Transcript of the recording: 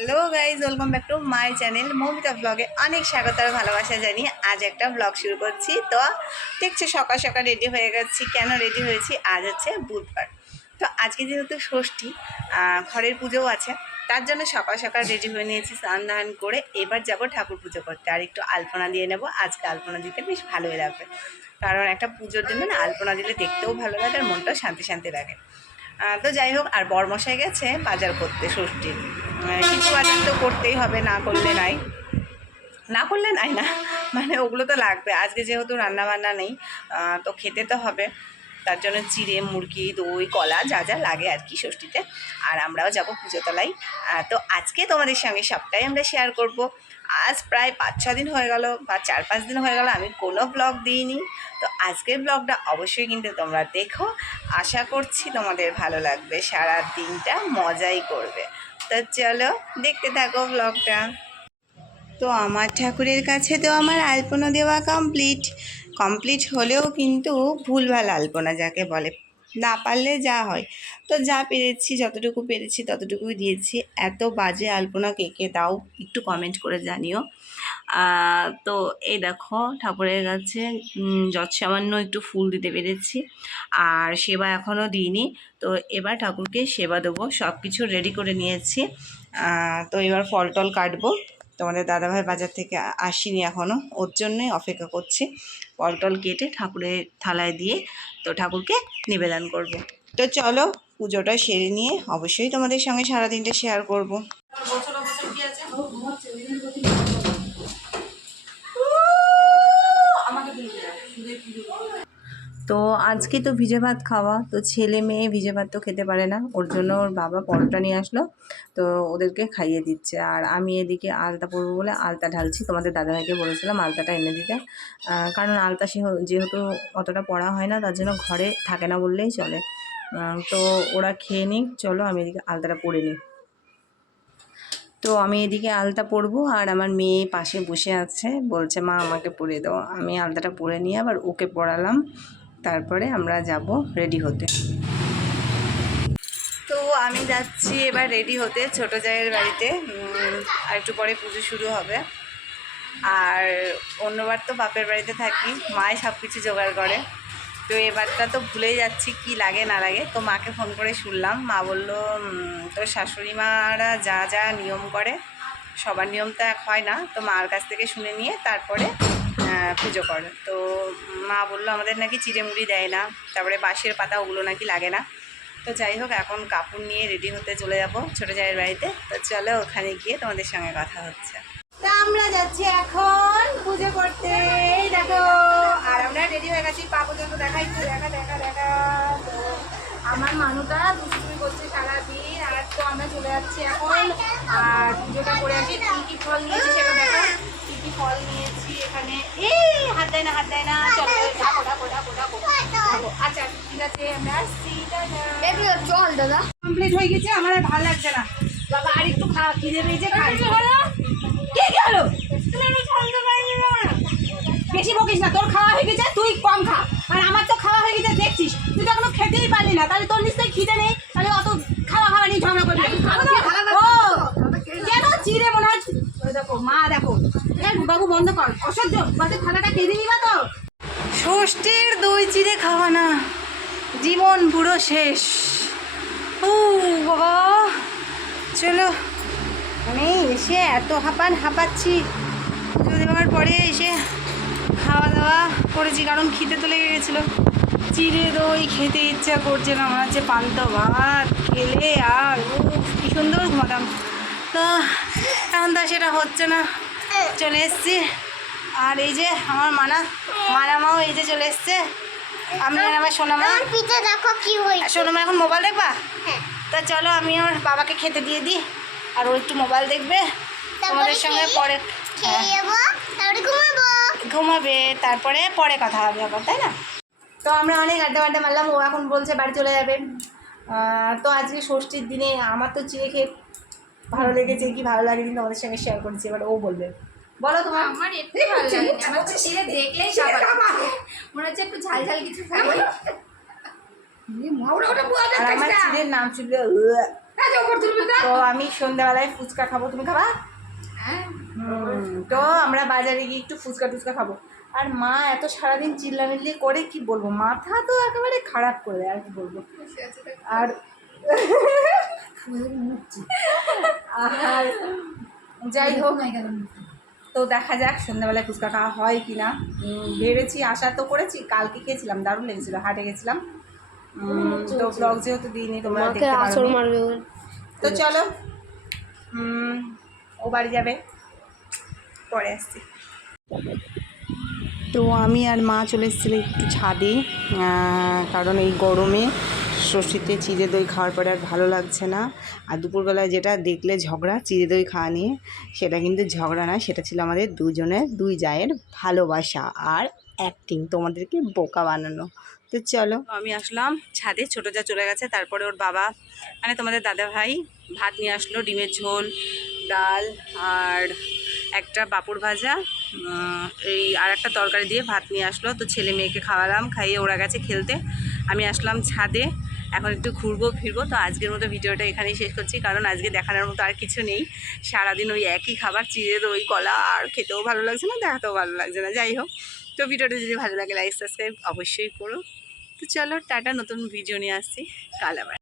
Hello guys welcome back to my channel Moumita ব্লগে অনেক স্বাগত আর ভালোবাসা জানিয়ে আজ একটা ব্লগ শুরু করছি। তো দেখছি সকাল সকাল রেডি হয়ে গেছি, কেন রেডি হয়েছি? আজ হচ্ছে বুধবার। তো আজকে যেহেতু ষষ্ঠী ঘরের পুজোও আছে, তার জন্য সকাল সকাল রেডি হয়ে নিয়েছি স্নান ধান করে। এবার যাব ঠাকুর পুজো করতে। আর একটু আলপনা দিয়ে নেব। আজকে আলপনা দিতে বেশ ভালোই লাগবে। কারণ একটা পুজোর দিনে না, আলপনা দিলে দেখতেও ভালো লাগে আর মনটাও শান্তি শান্তি লাগে। তো যাই হোক, আর বরমশাই গেছে বাজার করতে ষষ্ঠী। কিছু বাজার তো করতেই হবে, না করলে নাই। না করলে নাই না মানে ওগুলো তো লাগবে। আজকে যেহেতু রান্না বান্না নেই তো খেতে তো হবে। তার জন্য চিড়ে, মুরগি, দই, কলা যা যা লাগে আর কি ষষ্ঠীতে। আর আমরাও যাব পুজোতলায়। তো আজকে তোমাদের সঙ্গে সবটাই আমরা শেয়ার করব। আজ প্রায় পাঁচ, ছ দিন হয়ে গেল বা চার, পাঁচ দিন হয়ে গেল, আমি কোনো ব্লগ দিইনি। তো আজকের ব্লগটা অবশ্যই কিন্তু তোমরা দেখো। আশা করছি তোমাদের ভালো লাগবে, সারা দিনটা মজাই করবে। তো চলো দেখতে থাকো ব্লগটা তো আমার ঠাকুরের কাছে তো আমার আলপনা দেওয়া কমপ্লিট কমপ্লিট হলেও কিন্তু ভুলভাল আলপনা যাকে বলে। না পারলে যা হয়। তো যা পেরেছি, যতটুকু পেরেছি, ততটুকুই দিয়েছি। এত বাজে আলপনা কে কে দাও একটু কমেন্ট করে জানিও। তো এই দেখো, ঠাকুরের কাছে যৎ সামান্য একটু ফুল দিতে পেরেছি। আর সেবা এখনও দিইনি। তো এবার ঠাকুরকে সেবা দেবো। সব কিছু রেডি করে নিয়েছি। তো এবার ফল টল কাটবো। তোমাদের দাদাভাই বাজার থেকে আসিনি এখনও ওর জন্যই অপেক্ষা করছি টল কেটে ঠাকুরের থালায় দিয়ে তো ঠাকুরকে নিবেদন করব। তো চলো, পুজোটা সেরে নিয়ে অবশ্যই তোমাদের সঙ্গে সারাদিনটা শেয়ার করব। তো আজকে তো ভিজে ভাত খাওয়া, তো ছেলে মেয়ে ভিজে ভাত তো খেতে পারে না। ওর জন্য ওর বাবা পরোটা নিয়ে আসলো, তো ওদেরকে খাইয়ে দিচ্ছে। আর আমি এদিকে আলতা পরবো বলে আলতা ঢালছি। তোমাদের দাদাভাইকে বলেছিলাম আলতাটা এনে দিতে। কারণ আলতা সে যেহেতু অতটা পড়া হয় না, তার জন্য ঘরে থাকে না বললেই চলে। তো ওরা খেয়ে নিক, চলো আমি এদিকে আলতাটা পরে নিই। তো আমি এদিকে আলতা পরবো আর আমার মেয়ে পাশে বসে আছে, বলছে, মা, আমাকে পরে দাও। আমি আলতাটা পরে নিয়ে আবার ওকে পরালাম। তারপরে আমরা যাব রেডি হতে। তো আমি যাচ্ছি এবার রেডি হতে ছোট জায়ের বাড়িতে। আর একটু পরে পুজো শুরু হবে। আর অন্যবার তো বাপের বাড়িতে থাকি, মাই সব কিছু জোগাড় করে। তো এবারটা তো ভুলেই যাচ্ছি কি লাগে না লাগে। তো মাকে ফোন করে শুনলাম। মা বলল তোর শাশুড়ি মারা যা যা নিয়ম করে, সবার নিয়ম তো এক হয় না। তো মার কাছ থেকে শুনে নিয়ে তারপরে পুজো করে। তো মা বলল, আমাদের নাকি চিড়ে মুড়ি দেয় না। তারপরে বাঁশের পাতা ওগুলো নাকি লাগে না। তো যাই হোক, এখন কাপড় নিয়ে রেডি হতে চলে যাব ছোটো জায়ের বাড়িতে। তো চলো ওখানে গিয়ে তোমাদের সঙ্গে কথা হচ্ছে। তা আমরা যাচ্ছি এখন পুজো করতে। দেখো, আর আমরা রেডি হয়ে গেছি। পা পর্যন্ত দেখাই তো দেখা দেখা দেখা। আমার মানুটা দুষ্টুমি করছে সারাদিন, আর তো আমরা চলে যাচ্ছি এখন। আর পুজোটা করে আসি, কী কী ফল নিয়েছি সেটা দেখো কী কী ফল নিয়েছি এখানে। এই হাত দেয় না হাত দেয় না। চলো ঢাকো ঢাকো ঢাকো ঢাকো ঢাকো। আচ্ছা ঠিক আছে আমরা আসছি। টাটা। চল দাদা। কমপ্লিট হয়ে গেছে আমার আর ভালো লাগছে না। বাবা আর একটু খাওয়া খিদে পেয়েছে খাই কি হলো? বেশি বকিস না তোর খাওয়া হয়ে গেছে তুই কম খা। আর আমার তো খাওয়া হয়ে গেছে দেখছিস? তুই তো এখনও খেতেই পারলি না তাহলে তোর নিশ্চয়ই খিদে নেই। তাহলে অত খাওয়া খাওয়া নিয়ে ঝগড়া করবি ও কেন চিড়ে মনে হচ্ছে ওই দেখো, মা দেখো। এই বাবু বন্ধ কর। অসহ্য। বলতে খানাটা কেঁদে নিবা তো? ষষ্ঠীর দই চিড়ে খাওয়া না জীবন পুরো শেষ। ও, বাবা। চলো। আমি এসে এত হাঁপান হাঁপাচ্ছি। পুজো দেওয়ার পরে এসে খাওয়া দাওয়া করেছি, কারণ খিদে তো লেগে গেছিল। চিড়ে দই খেতে ইচ্ছা করছে না, মনে হচ্ছে পান্ত ভাত খেলে আর ও কি সুন্দর ঘুমাতাম তো এখন তো সেটা হচ্ছে না। চলে এসছি। আর এই যে আমার মানা মানামাও এই যে চলে এসছে। আমি আর আমার সোনামা পিঠে দেখো কি হয়েছে। সোনামা এখন মোবাইল দেখবা? হ্যাঁ। তা চলো আমি আমার বাবাকে খেতে দিয়ে দিই। আর ও একটু মোবাইল দেখবে। তোমাদের সঙ্গে পরে ঘুমাবো। ঘুমাবে তারপরে পরে কথা হবে আবার তাই না? তো আমরা অনেক আড্ডা আড্ডা মারলাম ও এখন বলছে বাড়ি চলে যাবে। তো আজকে ষষ্ঠীর দিনে আমার তো চিড়ে খেয়ে ভালো লেগেছে কি ভালো লাগেনি তোমাদের সঙ্গে শেয়ার করছি এবার ও বলবে। বলো তোমার। আমার একটু ভালো লাগেনি আমার তো চিড়ে দেখলেই সবার মনে হচ্ছে একটু ঝাল ঝাল কিছু খাব আর আমার চিড়ের নাম ছিল তো। আমি সন্ধ্যাবেলায় ফুচকা খাব তুমি খাবা? হ্যাঁ। তো আমরা বাজারে গিয়ে একটু ফুচকা টুচকা খাব। আর মা এত সারাদিন চিল্লামিল্লি করে কি বলব? মাথা তো একেবারে খারাপ করে দেয় আর কি বলব। আর আর যাই হোক তো দেখা যাক সন্ধ্যাবেলায় ফুচকা খাওয়া হয় কি না ভেবেছি আশা তো করেছি কালকে খেয়েছিলাম দারুণ লেগেছিল হাটে গেছিলাম। তো ব্লগ যেহেতু দিইনি তোমরা দেখতে তো চলো ও বাড়ি যাবে। পরে আসছি। তো আমি আর মা চলে এসেছিল একটু ছাদে কারণ এই গরমে ষষ্ঠীতে চিড়ে দই খাওয়ার পরে আর ভালো লাগছে না। আর দুপুরবেলায় যেটা দেখলে ঝগড়া, চিড়ে দই খাওয়া নিয়ে, সেটা কিন্তু ঝগড়া না সেটা ছিল আমাদের দুজনের, দুই জায়ের ভালোবাসা আর অ্যাক্টিং তোমাদেরকে বোকা বানানো। তো চলো। আমি আসলাম ছাদে, ছোটো যা চলে গেছে, তারপরে ওর বাবা মানে তোমাদের দাদা ভাই ভাত নিয়ে আসলো, ডিমের ঝোল, ডাল আর একটা পাঁপড় ভাজা এই আর একটা তরকারি দিয়ে ভাত নিয়ে আসলো। তো ছেলে মেয়েকে খাওয়ালাম, খাইয়ে ওরা গেছে খেলতে। আমি আসলাম ছাদে এখন একটু ঘুরবো, ফিরবো। তো আজকের মতো ভিডিওটা এখানেই শেষ করছি, কারণ আজকে দেখানোর মতো আর কিছু নেই। সারাদিন ওই একই খাবার, চিড়ে দই, কলা, আর খেতেও ভালো লাগছে না, দেখাতেও ভালো লাগছে না। যাই হোক, তো ভিডিওটা যদি ভালো লাগে লাইক সাবস্ক্রাইব অবশ্যই করো। তো চলো, টাটা, নতুন ভিডিও নিয়ে আসছি। কাল আবার।